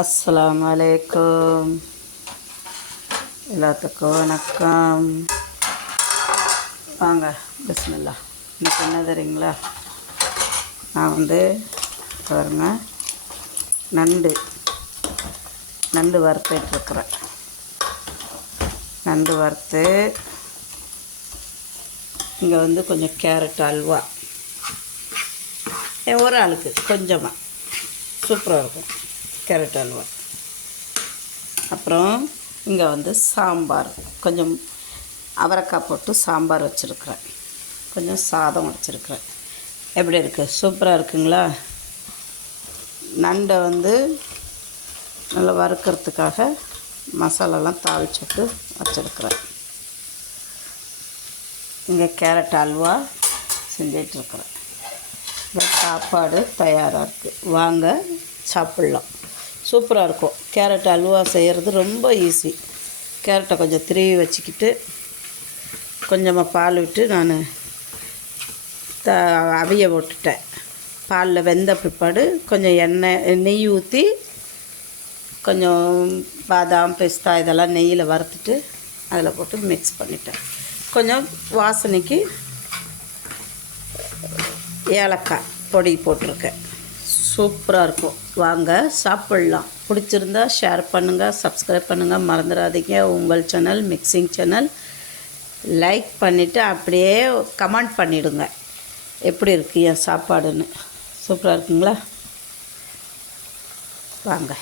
அஸ்ஸலாமு அலைக்கும். எல்லாத்துக்கும் வணக்கம். வாங்க பிஸ்மில்லா. இன்னைக்கு என்ன தெரியுங்களா, நான் பாருங்க நண்டு வறுத்துட்ருக்குறேன். நண்டு வறுத்து இங்கே கொஞ்சம் கேரட் அல்வா, ஒரு ஆளுக்கு கொஞ்சமாக சூப்பராக இருக்கும் கேரட் அல்வா. அப்புறம் இங்கே சாம்பார், கொஞ்சம் அவரைக்காய் போட்டு சாம்பார் வச்சுருக்குறேன். கொஞ்சம் சாதம் வச்சுருக்குறேன். எப்படி இருக்குது? சூப்பராக இருக்குங்களா? நண்டை நல்லா வறுக்கிறதுக்காக மசாலாலாம் தாளிச்சுட்டு வச்சுருக்குறேன். இங்கே கேரட் அல்வா செஞ்சிட்ருக்குறேன். சாப்பாடு தயாராக இருக்குது, வாங்க சாப்பிட்லாம். சூப்பராக இருக்கும். கேரட் அல்வா செய்கிறது ரொம்ப ஈஸி. கேரட்டை கொஞ்சம் திருவி வச்சுக்கிட்டு கொஞ்சமாக பால் விட்டு நான் அவிய போட்டுட்டேன். பாலில் வெந்த பிற்பாடு கொஞ்சம் நெய் ஊற்றி கொஞ்சம் பாதாம் பிஸ்தா இதெல்லாம் நெய்யில் வறுத்துட்டு அதில் போட்டு மிக்ஸ் பண்ணிட்டேன். கொஞ்சம் வாசனைக்கு ஏலக்காய் பொடி போட்டிருக்கேன். சூப்பராக இருக்கும், வாங்க சாப்பிட்லாம். பிடிச்சிருந்தா ஷேர் பண்ணுங்கள், சப்ஸ்கிரைப் பண்ணுங்கள், மறந்துடாதீங்க. உங்கள் சேனல் மிக்சிங் சேனல் லைக் பண்ணிவிட்டு அப்படியே கமெண்ட் பண்ணிவிடுங்க எப்படி இருக்குது என் சாப்பாடுன்னு. சூப்பராக இருக்குங்களா? வாங்க.